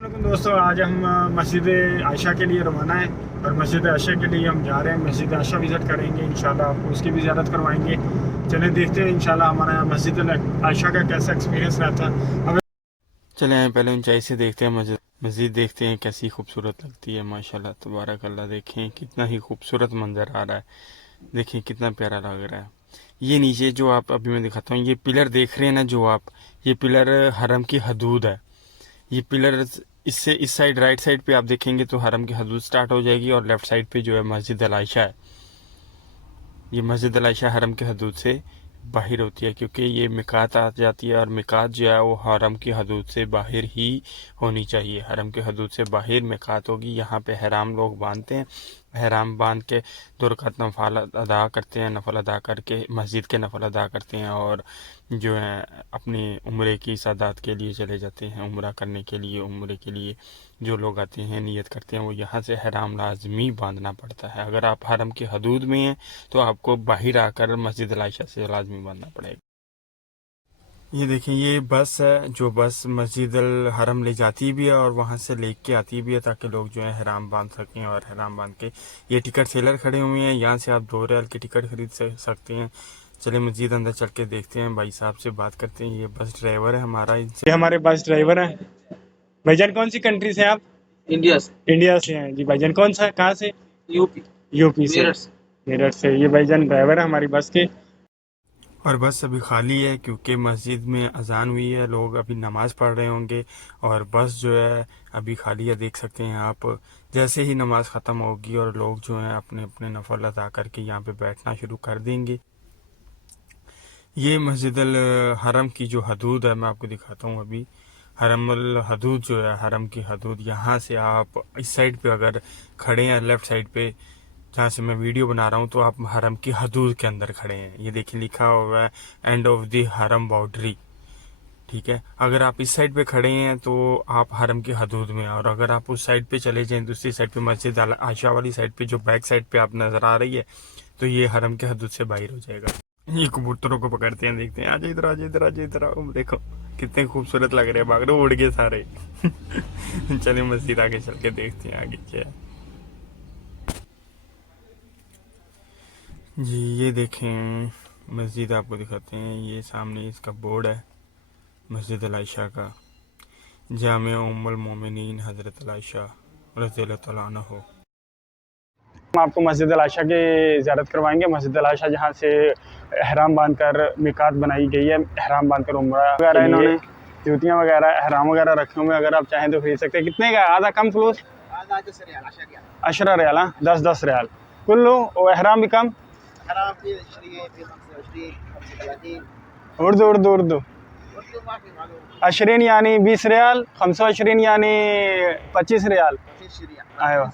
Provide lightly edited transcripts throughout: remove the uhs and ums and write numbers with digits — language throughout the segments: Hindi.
वालेकुम दोस्तों, आज हम मस्जिद आयशा के लिए रवाना है और मस्जिद आयशा के लिए हम जा रहे हैं। मस्जिद आयशा विज़िट करेंगे इंशाल्लाह, आपको उसकी भी ज़ियारत करवाएंगे। चलें देखते हैं इंशाल्लाह हमारा मस्जिद आयशा का कैसा एक्सपीरियंस रहता है। अब चले आए पहले ऊंचाई से देखते हैं मस्जिद देखते हैं कैसी खूबसूरत लगती है। माशाल्लाह तबारक अल्लाह, देखें कितना ही खूबसूरत मंजर आ रहा है, देखें कितना प्यारा लग रहा है। ये नीचे जो आप अभी मैं दिखाता हूँ, ये पिलर देख रहे हैं ना जो आप, ये पिलर हरम की हदूद है। ये पिलर इससे इस साइड राइट साइड पे आप देखेंगे तो हरम की हदूद स्टार्ट हो जाएगी और लेफ्ट साइड पे जो है मस्जिद अल आयशा है। ये मस्जिद अल आयशा हरम की हदूद से बाहर होती है, क्योंकि ये मिकात आ जाती है और मिकात जो है वो हरम की हदूद से बाहर ही होनी चाहिए। हरम की हदूद से बाहर मिकात होगी। यहाँ पे हराम लोग बांधते हैं, हराम बांध के 2 रकात नफल अदा करते हैं, नफल अदा करके मस्जिद के नफल अदा करते हैं और जो है अपनी उम्रे की सादात के लिए चले जाते हैं। उम्रा करने के लिए, उम्रे के लिए जो लोग आते हैं नियत करते हैं, वो यहाँ से हराम लाजमी बांधना पड़ता है। अगर आप हरम की हदूद में हैं तो आपको बाहर आकर मस्जिद अल आयशा से लाजमी बांधना पड़ेगा। ये देखें, ये बस है जो बस मस्जिद अल हरम ले जाती भी है और वहाँ से लेके आती भी है, ताकि लोग जो है हराम बांध सकें। और हराम बांध के ये टिकट सेलर खड़े हुए हैं, यहाँ से आप 2 रियाल की टिकट खरीद सकते हैं। चले मस्जिद अंदर चल के देखते हैं, भाई साहब से बात करते हैं। ये बस ड्राइवर है हमारा, ये हमारे बस ड्राइवर हैं। भाईजान कौन सी कंट्री से हैं आप? इंडिया से। इंडिया से हैं जी। भाईजान कौन सा, कहाँ से? यूपी। यूपी से। मेरठ से। मेरठ से। ये भाईजान ड्राइवर है हमारी बस के। और बस अभी खाली है क्योंकि मस्जिद में अजान हुई है, लोग अभी नमाज़ पढ़ रहे होंगे और बस जो है अभी खाली है। देख सकते हैं आप, जैसे ही नमाज़ ख़त्म होगी और लोग जो हैं अपने अपने नफल अदा करके यहाँ पे बैठना शुरू कर देंगे। ये मस्जिद अल हरम की जो हदूद है मैं आपको दिखाता हूँ अभी। हरम अल हदूद जो है, हरम की हदूद, यहाँ से आप इस साइड पे अगर खड़े हैं लेफ़्ट साइड पे जहाँ से मैं वीडियो बना रहा हूँ, तो आप हरम की हदूद के अंदर खड़े हैं। ये देखिए लिखा हुआ है एंड ऑफ द हरम बाउंड्री, ठीक है। अगर आप इस साइड पे खड़े हैं तो आप हरम की हदूद में हैं, और अगर आप उस साइड पे चले जाएं दूसरी साइड पे मस्जिद अल आयशा वाली साइड पे जो बैक साइड पे आप नजर आ रही है, तो ये हरम के हदूद से बाहर हो जाएगा। ये कबूतरों को पकड़ते हैं, देखते हैं। आजा इधर, आजा इधर, आजा इधर आओ। देखो कितने खूबसूरत लग रहे हैं, भाग रहे, उड़ गए सारे। चलिए मस्जिद आगे चल के देखते हैं आगे क्या है। जी ये देखें मस्जिद आपको दिखाते हैं। ये सामने इसका बोर्ड है मस्जिद अल आयशा का, जामे उम्मुल मोमिनीन हज़रत अल आयशा रज़ियल्लाहु तआला अन्हा हो। हम आपको मस्जिद अल आयशा की ज़ियारत करवाएंगे। मस्जिद अल आयशा जहाँ से एहराम बांधकर मिकात बनाई गई है, एहराम बांधकर उम्रा वगैरह, इन्होंने जूतियाँ वगैरह, एहराम वगैरह रखे हुए हैं। अगर आप चाहें तो खरीद सकते हैं। कितने का? आधा कम फ्लूस, 10 रियाल। हाँ, 10 रियाल कुल्लू। और एहराम भी कम। उर्दू उर्दू उर्दू। अशरीन यानी 20 रियाल, 25 यानी 25 रियाल। अयो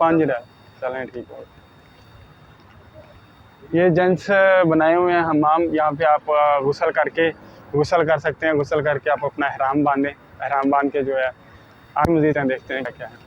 5 रियाल। चलें ठीक है। ये जेंट्स बनाए हुए हैं हमाम, यहाँ पे आप गुसल कर सकते हैं। गुसल करके आप अपना एहराम बांधें। एहराम बांध के जो है आप मज़ीद देखते हैं क्या है।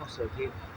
35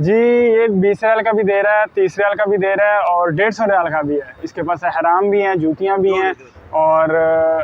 जी। ये 20 रियाल का भी दे रहा है, 30 रियाल का भी दे रहा है और 150 रियाल का भी है। इसके पास हराम भी हैं, जूतियाँ भी हैं और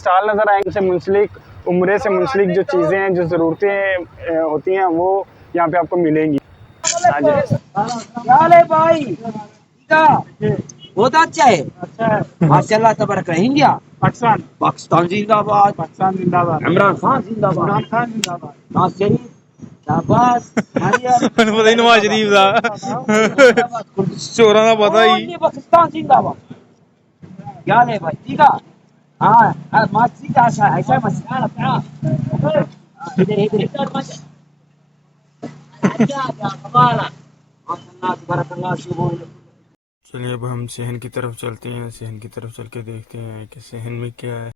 स्टॉल नज़र आएंगे से मुंसलिक, उम्रे से मुंसलिक जो चीज़ें हैं, जो ज़रूरतें होती हैं, वो यहाँ पे आपको मिलेंगी। भाई का बहुत अच्छा है। अच्छा है। माशाल्लाह तबारक है। इंडिया पाकिस्तान पाकिस्तान जिंदाबाद, पाकिस्तान जिंदाबाद। इमरान खान जिंदाबाद, इमरान खान जिंदाबाद। नवाज शरीफ शाबाश मारिया ਮੈਨੂੰ ਪਤਾ ਹੀ ਨਵਾਜ਼ ਸ਼ਰੀਫ ਦਾ ਚੋਰਾਂ ਦਾ ਪਤਾ ਹੀ ओनली पाकिस्तान जिंदाबाद क्या ले भाई ठीक है हाँ मस्जिद ऐसा ऐसा मस्जिद इधर इधर चलिए अब हम सहन की तरफ चलते हैं सहन की तरफ चल के देखते हैं कि सहन में क्या है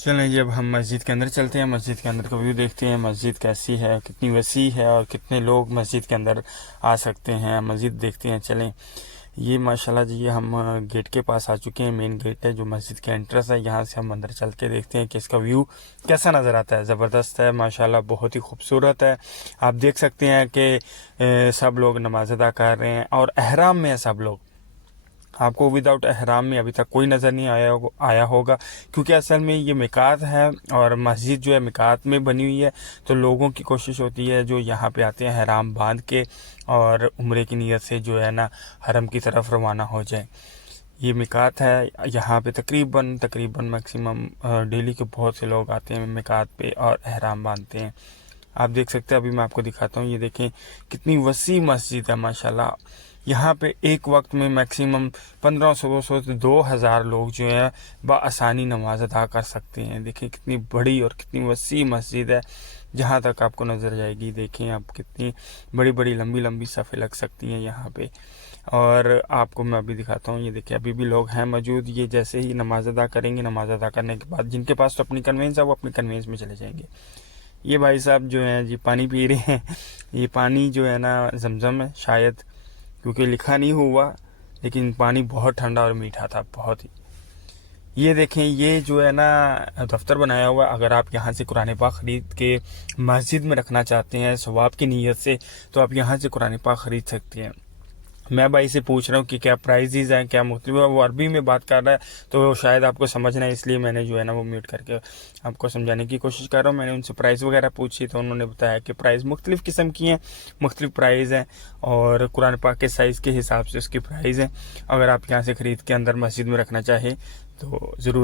चलें जी अब हम मस्जिद के अंदर चलते हैं मस्जिद के अंदर का व्यू देखते हैं मस्जिद कैसी है कितनी वसी है और कितने लोग मस्जिद के अंदर आ सकते हैं मस्जिद देखते हैं चलें ये माशाल्लाह जी ये हम गेट के पास आ चुके हैं मेन गेट है जो मस्जिद के एंट्रेंस है यहाँ से हम अंदर चल के देखते हैं कि इसका व्यू कैसा नज़र आता है ज़बरदस्त है माशाल्लाह बहुत ही खूबसूरत है आप देख सकते हैं कि सब लोग नमाज अदा कर रहे हैं और अहराम में है सब लोग आपको विदाउट अहराम में अभी तक कोई नज़र नहीं आया होगा क्योंकि असल में ये मिकात है और मस्जिद जो है मिकात में बनी हुई है तो लोगों की कोशिश होती है जो यहाँ पे आते हैं अहराम बांध के और उम्रे की नीयत से जो है ना हरम की तरफ रवाना हो जाए ये मिकात है यहाँ पे तकरीबन मैक्सिमम डेली के बहुत से लोग आते हैं मिकात पे और अहराम बांधते हैं आप देख सकते हैं अभी मैं आपको दिखाता हूँ ये देखें कितनी वसी मस्जिद है माशाल्लाह यहाँ पे एक वक्त में मैक्सिमम 1500 से 2000 लोग जो हैं बआसानी नमाज अदा कर सकते हैं देखिए कितनी बड़ी और कितनी वसी मस्जिद है जहाँ तक आपको नज़र जाएगी देखें आप कितनी बड़ी बड़ी लंबी सफ़े लग सकती हैं यहाँ पे और आपको मैं अभी दिखाता हूँ ये देखिए अभी भी लोग हैं मौजूद ये जैसे ही नमाज अदा करेंगे नमाज अदा करने के बाद जिनके पास तो अपनी कन्वेंस है वो अपनी कन्वेंस में चले जाएंगे ये भाई साहब जो हैं जी पानी पी रहे हैं ये पानी जो है ना जमजम है शायद क्योंकि लिखा नहीं हुआ लेकिन पानी बहुत ठंडा और मीठा था बहुत ही ये देखें ये जो है ना दफ्तर बनाया हुआ है अगर आप यहाँ से कुरान पाक ख़रीद के मस्जिद में रखना चाहते हैं सवाब की नीयत से तो आप यहाँ से कुरान पाक ख़रीद सकते हैं मैं भाई से पूछ रहा हूँ कि क्या प्राइजेज़ हैं क्या मुख्तलिफ है वो अरबी में बात कर रहा है तो शायद आपको समझना है इसलिए मैंने जो है ना वो म्यूट करके आपको समझाने की कोशिश कर रहा हूँ मैंने उनसे प्राइस वगैरह पूछी तो उन्होंने बताया कि प्राइस मुख्तलिफ़ किस्म की हैं मुख्तलिफ प्राइस हैं और कुरान पाक के साइज़ के हिसाब से उसकी प्राइस है अगर आप यहाँ से ख़रीद के अंदर मस्जिद में रखना चाहें तो ज़रूर